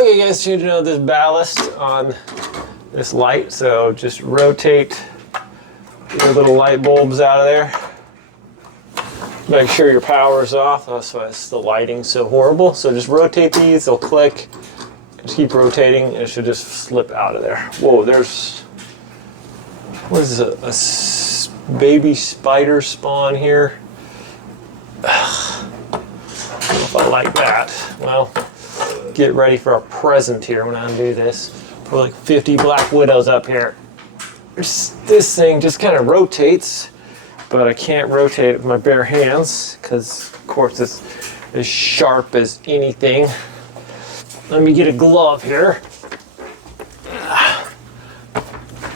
Okay guys, changing out this ballast on this light. So just rotate your little light bulbs out of there. Make sure your power's off, that's why the lighting's so horrible. So just rotate these, they'll click. Just keep rotating and it should just slip out of there. Whoa, there's, what is it, a baby spider spawn here? I don't know if I like that. Well, get ready for a present here when I undo this. Put like 50 black widows up here. This thing just kind of rotates, but I can't rotate it with my bare hands because, of course, it's as sharp as anything. Let me get a glove here.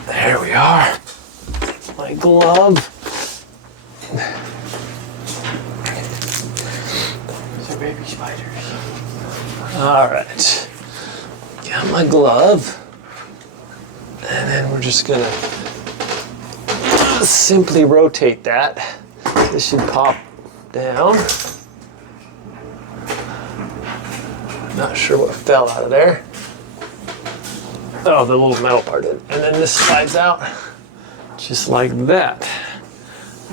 There we are. My glove. Those are baby spiders. All right. Got my glove. And then we're just gonna simply rotate that. This should pop down. Not sure what fell out of there. Oh, the little metal part did. And then this slides out just like that.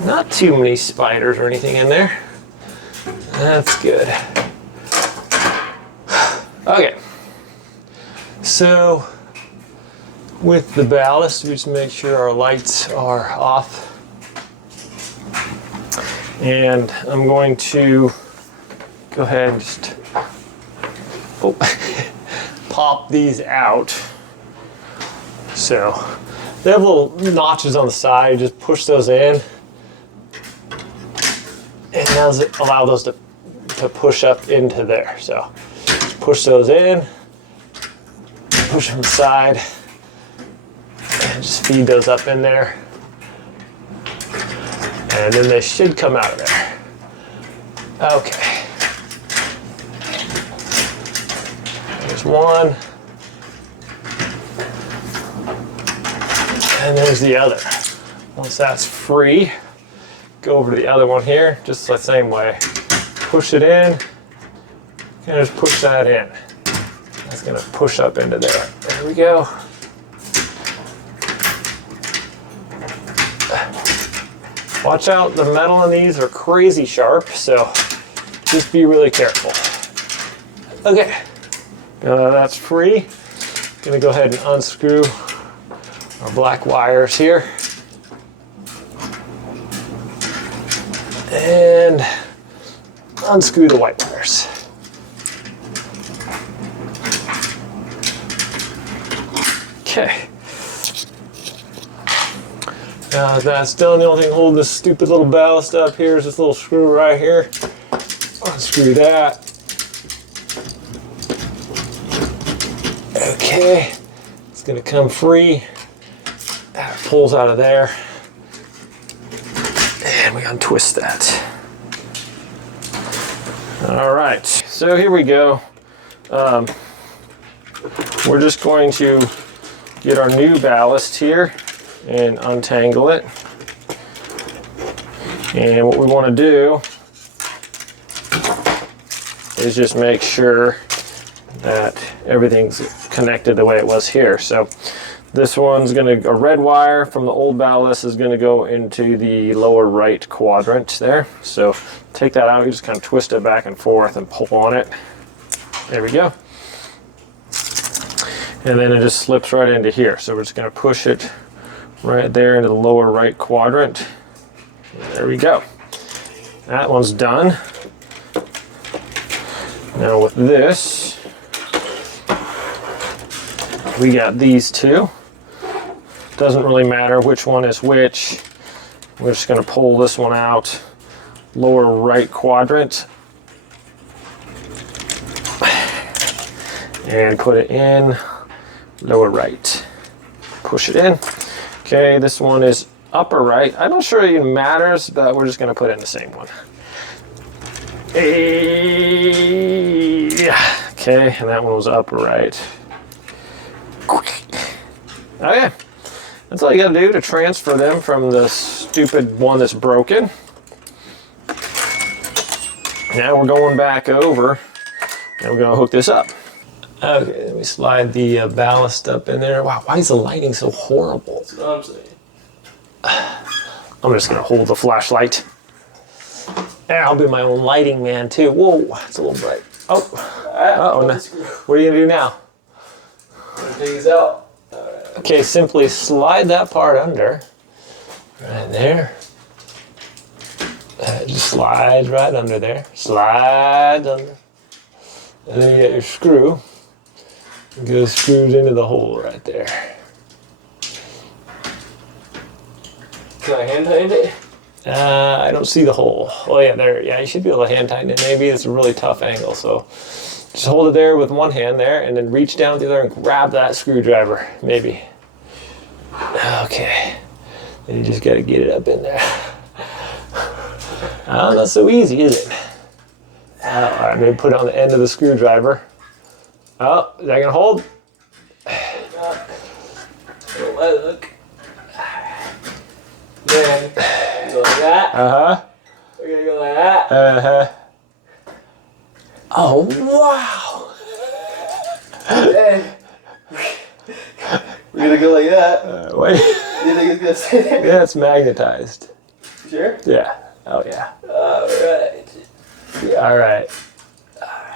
Not too many spiders or anything in there. That's good. Okay. So with the ballast, we just make sure our lights are off. And I'm going to go ahead and just pop these out. So they have little notches on the side, just push those in. And that'll allow those to push up into there. So just push those in, push them aside, and just feed those up in there. And then they should come out of there. Okay. There's one. And there's the other. Once that's free, go over to the other one here, just the same way. Push it in, and just push that in. That's gonna push up into there. There we go. Watch out, the metal in these are crazy sharp, so just be really careful. Okay, that's free. Gonna go ahead and unscrew our black wires here. And unscrew the white wires. Okay. Now that's done, the only thing holding this stupid little ballast up here is this little screw right here. Unscrew that. Okay, it's gonna come free. That pulls out of there. And we untwist that. All right, so here we go. We're just going to get our new ballast here and untangle it. And what we want to do is just make sure that everything's connected the way it was here. So this one's a red wire from the old ballast is gonna go into the lower right quadrant there. So take that out, you just kind of twist it back and forth and pull on it. There we go. And then it just slips right into here. So we're just gonna push it right there into the lower right quadrant. There we go. That one's done. Now with this, we got these two. Doesn't really matter which one is which. We're just gonna pull this one out, lower right quadrant, and put it in lower right. Push it in. Okay, this one is upper right. I'm not sure it even matters, but we're just gonna put it in the same one. Okay, and that one was upper right. Okay, that's all you gotta do to transfer them from the stupid one that's broken. Now we're going back over and we're gonna hook this up. Okay, let me slide the ballast up in there. Wow, why is the lighting so horrible? That's what I'm saying. I'm just gonna hold the flashlight. And I'll be my own lighting man too. Whoa, it's a little bright. Oh, uh-oh. What are you gonna do now? I'm gonna take these out. Alright. Okay, simply slide that part under. Right there. Just slide right under there. Slide under. And then you get your screw. It goes screwed into the hole right there. Can I hand tighten it? I don't see the hole. Oh yeah, there. Yeah, you should be able to hand tighten it. Maybe it's a really tough angle, so just hold it there with one hand there, and then reach down with the other and grab that screwdriver. Maybe. Okay. Then you just got to get it up in there. Oh, not so easy, is it? All right, maybe put it on the end of the screwdriver. Oh, is that gonna hold? Don't let it look. Then go like that. Uh-huh. We're gonna go like that. Uh-huh. Oh, wow. Then we're gonna go like that. Wait. You think it's gonna stay there? Yeah, it's magnetized. Sure? Yeah. Oh, yeah. Alright. Yeah, all right.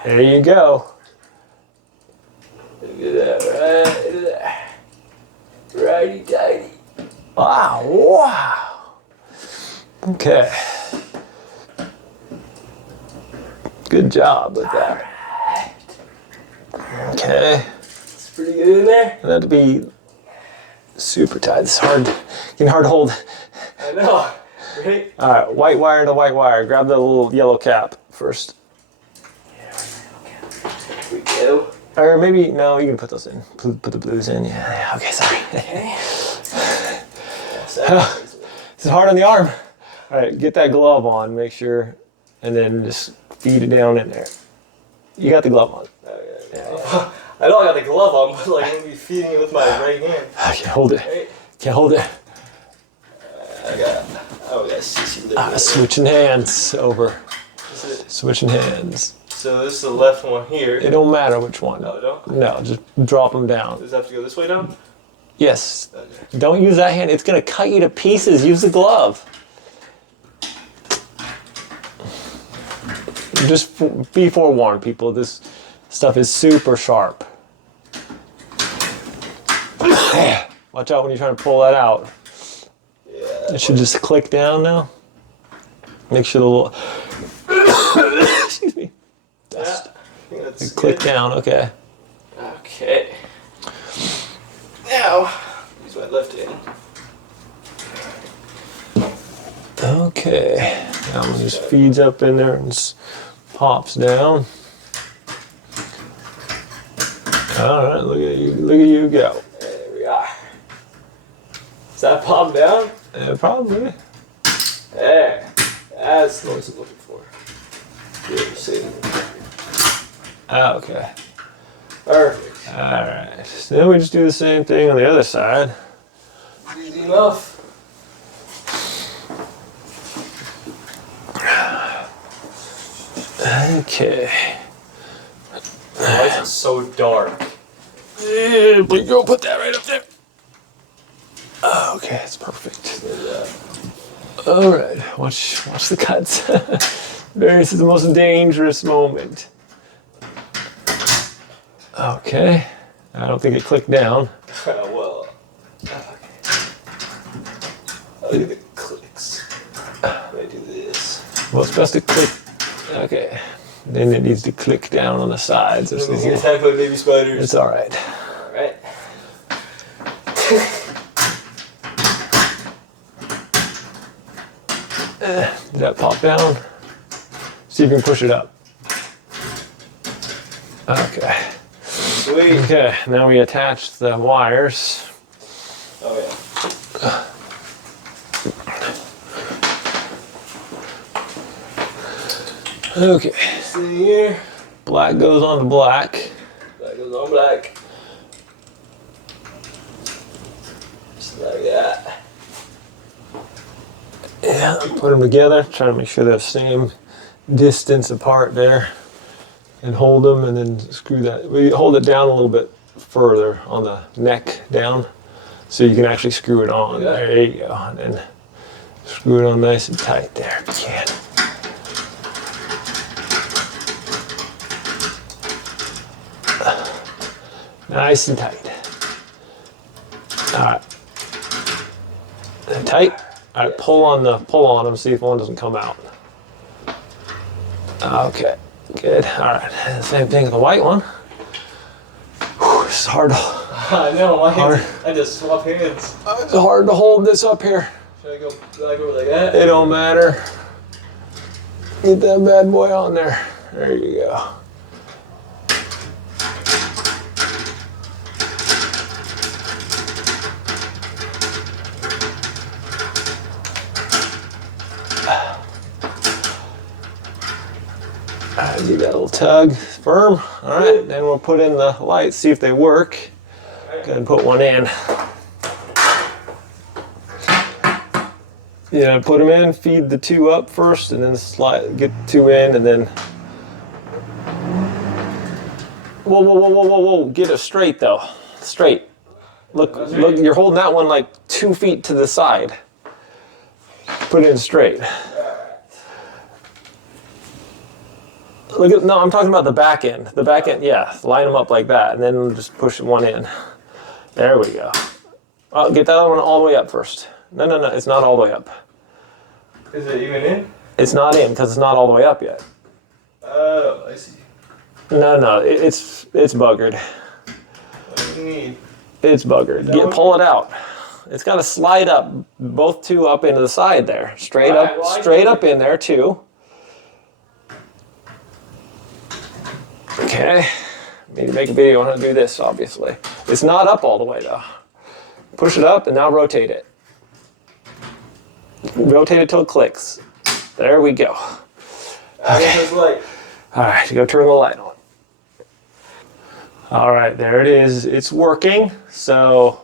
There you go. Look at that, right there. Righty tighty. Wow. Wow. Okay. Good job with that. Okay. It's pretty good in there. That to be super tight. It's hard. Getting hard to hold. I know. Right? All right, white wire into white wire. Grab the little yellow cap first. We go. Or maybe, no, you can put those in. Put the blues in. Yeah, okay, sorry. Okay. It's hard on the arm. All right, get that glove on, make sure, and then just feed it down in there. You got the glove on. Yeah. I know I got the glove on, but like I'm gonna be feeding it with my right hand. I can't hold it. Right? Can't hold it. I got CC Switching hands over. This is it. Switching hands. So this is the left one here. It don't matter which one. No, it don't? No, just drop them down. Does it have to go this way down? Yes. Okay. Don't use that hand. It's going to cut you to pieces. Use the glove. Just be forewarned, people. This stuff is super sharp. Watch out when you're trying to pull that out. Yeah. It should just click down now. Make sure the little... Excuse me. Dust. Yeah, I think that's Click good. down, okay. Okay. Now, use my left hand. Okay. Now it just feeds up in there and just pops down. All right, look at you go. There we are. Does that pop down? Probably. There. That's what I'm looking for. Good, see. Okay. Perfect. All right. So then we just do the same thing on the other side. Easy enough. Okay. Why is it so dark? Please go put that right up there. Okay, it's perfect. All right, watch the cuts. This is the most dangerous moment. Okay, I don't think it clicked down. Well, okay. Look at the clicks. Let me do this. Well, it's best to click. Okay, then it needs to click down on the sides. This is gonna attack like baby spiders. It's all right. Alright. Did that pop down? See if you can push it up. Okay. Sweet. Okay, now we attach the wires. Oh yeah. Okay, See here. black goes on to black. Black goes on black. Just like that. Yeah, put them together, trying to make sure they're the same distance apart there. and hold them, and then screw that. We hold it down a little bit further on the neck down, so you can actually screw it on. Yeah. There you go, and then screw it on nice and tight there if you can. Nice and tight. All right. Tight. All right, pull on them, see if one doesn't come out. Okay, good. All right, same thing with the white one. Whew, it's hard. I know, my hands, I just swap hands. It's hard to hold this up here. Should I go like that? It don't matter. Get that bad boy on there. There you go. Give that a little tug, firm. All right, then we'll put in the lights, see if they work. Go ahead and put one in. Yeah, put them in, feed the two up first, and then slide, get the two in, and then. Whoa, whoa, whoa, whoa, whoa, whoa! Get it straight though, straight. Look, look! You're holding that one like 2 feet to the side. Put it in straight. Look at, no, I'm talking about the back end. The back end, yeah. Line them up like that, and then just push one in. There we go. Oh, get that other one all the way up first. No, no, no, it's not all the way up. Is it even in? It's not in because it's not all the way up yet. Oh, I see. No, no, it's buggered. What do you need? It's buggered. Pull it out. It's got to slide up, both two up into the side there. Straight up, well, straight up in there too. Okay, need to make a video on how to do this, obviously. It's not up all the way though. Push it up and now rotate it. Rotate it till it clicks. There we go. Okay. All right, go turn the light on. All right, there it is. It's working. So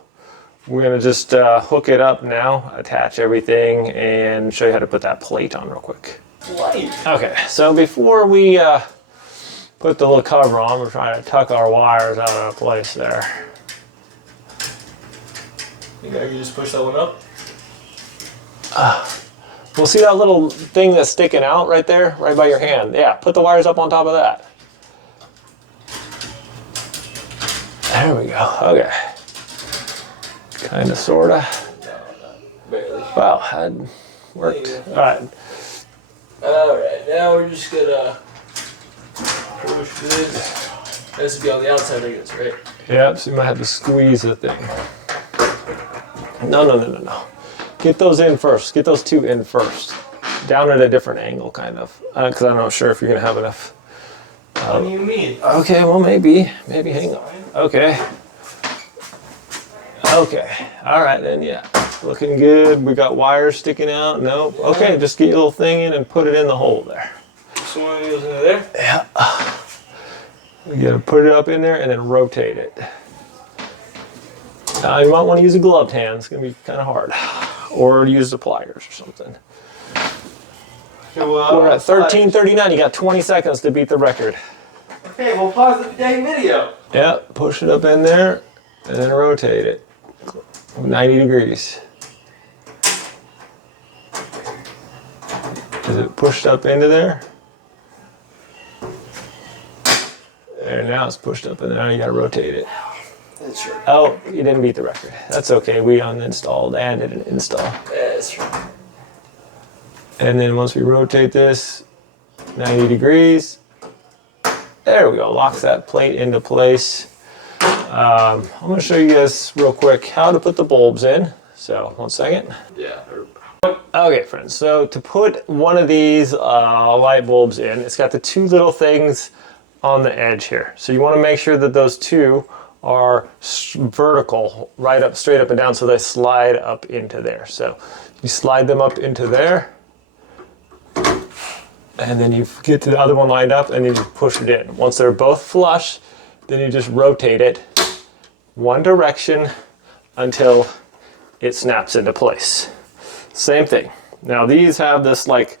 we're gonna just hook it up now, attach everything, and show you how to put that plate on real quick. Plate? Okay, so before we put the little cover on, we're trying to tuck our wires out of place there. Think I can just push that one up? We'll see that little thing that's sticking out right there, right by your hand. Yeah, put the wires up on top of that. There we go, okay. Kinda, sorta. No, barely. Wow, that worked. All right. Alright, now we're just gonna push this. It has to be on the outside, I guess, right? Yep, so you might have to squeeze the thing. No, no, no, no, no. Get those in first. Get those two in first. Down at a different angle, kind of. Because I'm not sure if you're going to have enough. What do you mean? Okay, well, maybe. Maybe, hang on. Okay. Okay. All right, then, yeah. Looking good. We got wires sticking out. Nope. Okay, just get your little thing in and put it in the hole there. This one goes into there? Yeah. You got to put it up in there and then rotate it. You might want to use a gloved hand. It's going to be kind of hard. Or use the pliers or something. Okay, well, We're at 13:39. You got 20 seconds to beat the record. Okay, we'll pause the dang video. Yeah, push it up in there and then rotate it 90 degrees. Is it pushed up into there? There, now it's pushed up in there. Now you got to rotate it. That's right. Oh, you didn't beat the record. That's okay. We uninstalled and did an install. That's right. And then once we rotate this 90 degrees, there we go. Locks that plate into place. I'm going to show you guys real quick how to put the bulbs in. So, 1 second. Yeah. Okay, friends. So to put one of these light bulbs in, it's got the two little things on the edge here. So you want to make sure that those two are vertical, right up, straight up and down, so they slide up into there. So you slide them up into there, and then you get the other one lined up, and then you push it in. Once they're both flush, then you just rotate it one direction until it snaps into place. Same thing. Now these have this like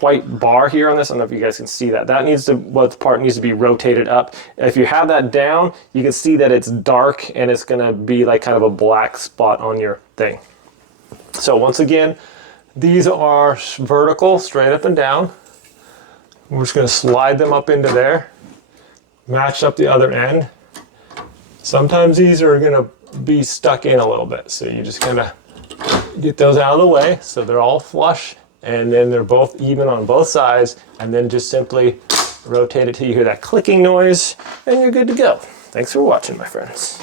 white bar here on this, I don't know if you guys can see that. That needs to, what part needs to be rotated up. If you have that down, you can see that it's dark and it's gonna be like kind of a black spot on your thing. So once again, these are vertical, straight up and down. We're just gonna slide them up into there, match up the other end. Sometimes these are gonna be stuck in a little bit, so you just kind of get those out of the way so they're all flush, and then they're both even on both sides, and then just simply rotate it till you hear that clicking noise, and you're good to go. Thanks for watching, my friends.